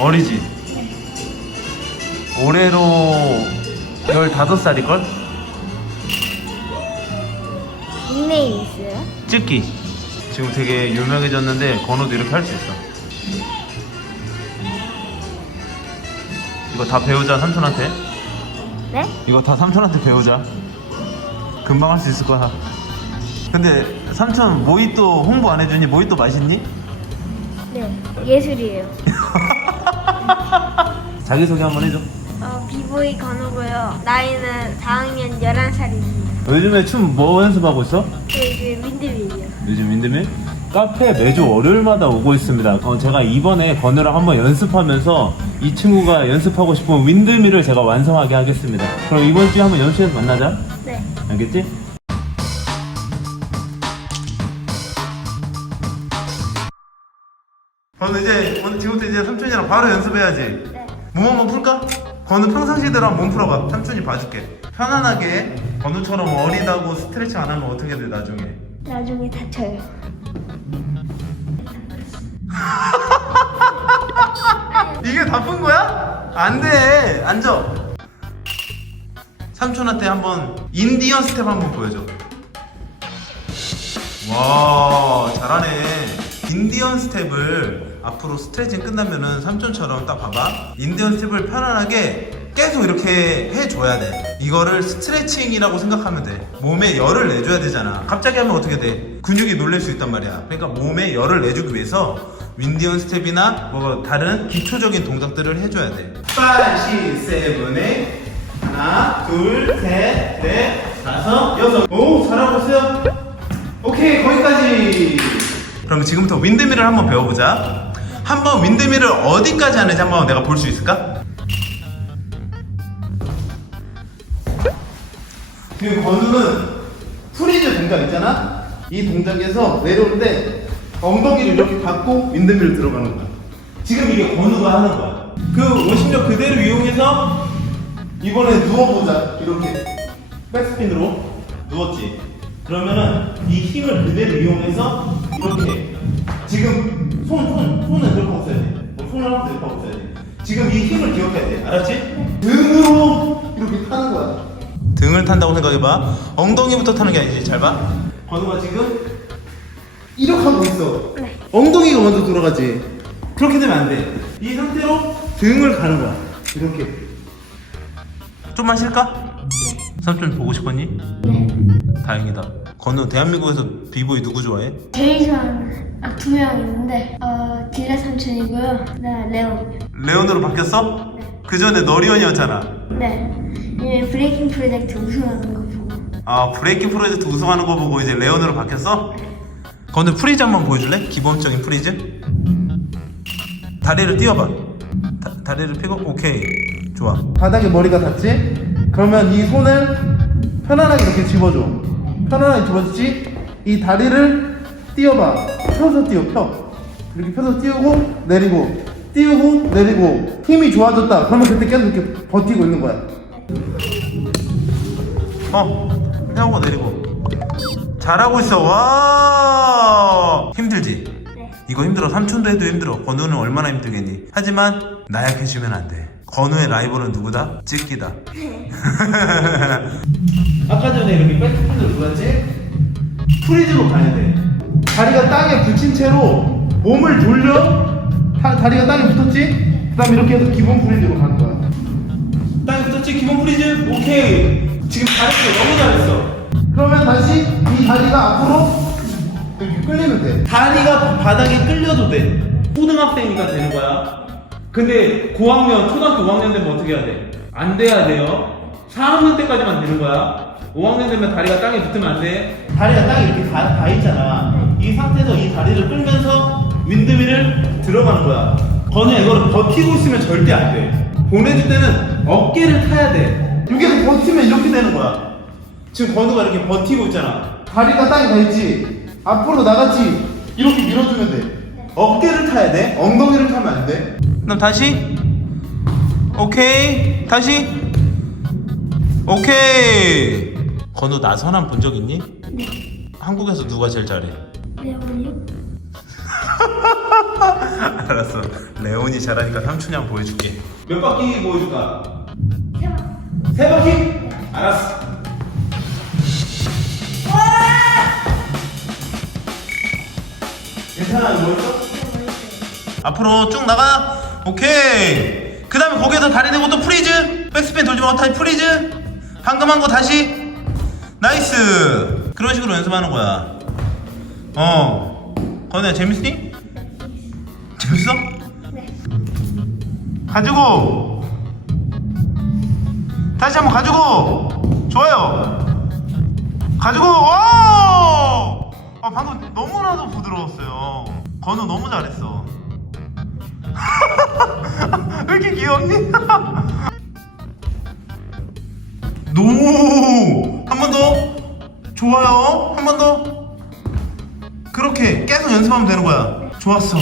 어리지? 올해로 15살일걸? 닉네임 있어요? 찍기 지금 되게 유명해졌는데 건우도 이렇게 할 수 있어 이거 다 배우자 삼촌한테 네? 이거 다 삼촌한테 배우자 금방 할 수 있을 거야 근데 삼촌 모히또 홍보 안 해주니 모히또 맛있니? 네. 예술이에요. 자기소개 한번 해줘 어, 비보이 건우고요. 나이는 4학년 11살입니다. 요즘에 춤 뭐 연습하고 있어? 저 이제 윈드밀이요. 요즘 윈드밀? 카페 매주 월요일마다 오고 있습니다. 어, 제가 이번에 건우랑 한번 연습하면서 이 친구가 연습하고 싶은 윈드밀을 제가 완성하게 하겠습니다. 그럼 이번 주에 한번 연습해서 만나자. 네. 알겠지? 건우 이제 오늘 지금부터 이제 삼촌이랑 바로 연습해야지. 네. 몸 한번 풀까? 건우 평상시대로 한번 몸 풀어봐. 삼촌이 봐줄게. 편안하게 건우처럼 어리다고 스트레칭 안 하면 어떻게 돼 나중에? 나중에 다쳐요. 이게 다푼 거야? 안 돼. 앉아. 삼촌한테 한번 인디언 스텝 한번 보여줘. 와, 잘하네. 인디언 스텝을 앞으로 스트레칭 끝나면은 삼촌처럼 딱 봐봐. 인디언 스텝을 편안하게 계속 이렇게 해줘야 돼. 이거를 스트레칭이라고 생각하면 돼. 몸에 열을 내줘야 되잖아. 갑자기 하면 어떻게 돼? 근육이 놀랄 수 있단 말이야. 그러니까 몸에 열을 내주기 위해서 윈디언 스텝이나 뭐 다른 기초적인 동작들을 해줘야 돼. 5, 6, 7, 8 하나, 둘, 셋, 넷, 다섯, 여섯. 오, 잘하고 있어요. 오케이, 거기까지. 그럼 지금부터 윈드밀을 한번 배워보자. 한번 윈드밀을 어디까지 하는지 한번 내가 볼 수 있을까? 지금 건우는 프리즈 동작 있잖아? 이 동작에서 내려올 때 엉덩이를 이렇게 받고 윈드밀을 들어가는 거야. 지금 이게 건우가 하는 거야. 그 원심력 그대로 이용해서 이번에 누워보자. 이렇게 백스핀으로 누웠지. 그러면은 이 힘을 그대로 이용해서 이렇게 지금 손, 손, 손을 하고 있어야 돼. 뭐 손을 하고 이렇게 있어야 돼. 지금 이 힘을 기억해야 돼. 알았지? 등으로 이렇게 타는 거야. 등을 탄다고 생각해봐. 엉덩이부터 타는 게 아니지. 잘 봐. 건우가 지금 이렇게 하고 있어. 네. 엉덩이가 먼저 돌아가지. 그렇게 되면 안 돼. 이 상태로 등을 가는 거야. 이렇게. 좀만 쉴까? 삼촌 보고 싶었니? 네. 다행이다. 건우 대한민국에서 비보이 누구 좋아해? 제일 좋아하는 아, 두 명 있는데 어, 딜라 삼촌이고요. 나 레온. 레온으로 바뀌었어? 네. 그 전에 너리언이었잖아. 네. 이 브레이킹 프로젝트 우승하는 거 보고. 아 브레이킹 프로젝트 우승하는 거 보고 이제 레온으로 바뀌었어? 건우 프리즈 한번 보여줄래? 기본적인 프리즈. 다리를 띄워봐. 다, 다리를 펴고 오케이 좋아. 바닥에 머리가 닿지? 그러면 이 손을 편안하게 이렇게 집어줘. 편안하게 집어주지? 이 다리를 띄워봐. 펴서 띄워 펴. 이렇게 펴서 띄우고 내리고 띄우고 내리고 힘이 좋아졌다. 그러면 그때 계속 이렇게 버티고 있는 거야. 어, 펴고 내리고. 잘하고 있어. 와! 힘들지? 네. 이거 힘들어. 삼촌도 해도 힘들어. 건우는 얼마나 힘들겠니? 하지만 나약해지면 안 돼. 건우의 라이벌은 누구다? 찍기다. 아까 전에 이렇게 돌았지? 프리즈로 가야 돼. 다리가 땅에 붙인 채로 몸을 돌려. 다, 다리가 땅에 붙었지? 그 다음에 이렇게 해서 기본 프리즈로 가는 거야. 땅에 붙었지? 기본 프리즈? 오케이. 지금 잘했어. 너무 잘했어. 그러면 다시 이 다리가 앞으로 이렇게 끌리면 돼. 다리가 바닥에 끌려도 돼. 초등학생이니까 되는 거야. 근데 고학년, 초등학교 5학년 되면 어떻게 해야 돼? 안 돼야 돼요. 4학년 때까지만 되는 거야. 5학년 되면 다리가 땅에 붙으면 안 돼. 다리가 땅에 이렇게 가, 가 있잖아. 이 상태에서 이 다리를 끌면서 윈드밀을 들어가는 거야. 건우야 이거를 버티고 있으면 절대 안 돼. 보내줄 때는 어깨를 타야 돼. 이게 버티면 이렇게 되는 거야. 지금 건우가 이렇게 버티고 있잖아. 다리가 땅에 가 있지. 앞으로 나갔지. 이렇게 밀어주면 돼. 어깨를 타야 돼. 엉덩이를 타면 안 돼. 그럼 다시. 오케이. 다시. 오케이. 건우 나 선한 본 적 있니? 네. 한국에서 누가 제일 잘해? 레온이요? 알았어. 레온이 잘하니까 삼촌이 한 번 보여줄게. 몇 바퀴 보여줄까? 세번 세 바퀴? 알았어. 괜찮아, 멋있어? 앞으로 쭉 나가. 오케이. 그 다음에 거기에서 다리 대고 또 프리즈. 백스핀 돌지 말고 다시 프리즈. 방금 한 거 다시. 나이스. 그런 식으로 연습하는 거야. 어. 건우야 재밌니? 재밌어? 네. 가지고. 다시 한번 가지고. 좋아요. 가지고. 오! 아 방금 너무나도 부드러웠어요. 건우 너무 잘했어. 왜 이렇게 귀엽니? 노! 연습하면 되는 거야. 좋았어.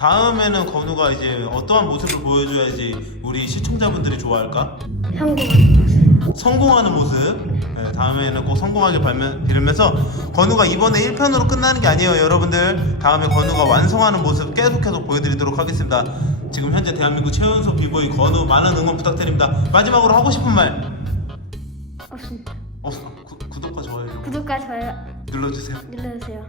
다음에는 건우가 이제 어떠한 모습을 보여줘야지 우리 시청자분들이 좋아할까? 한국 성공하는 모습. 네, 다음에는 꼭 성공하게 발면, 빌면서 건우가 이번에 1편으로 끝나는 게 아니에요, 여러분들. 다음에 건우가 완성하는 모습 계속해서 보여드리도록 하겠습니다. 지금 현재 대한민국 최연소 비보이 건우 많은 응원 부탁드립니다. 마지막으로 하고 싶은 말. 없습니다. 어, 구, 구독과 좋아요 구독과 좋아요 눌러주세요. 눌러주세요.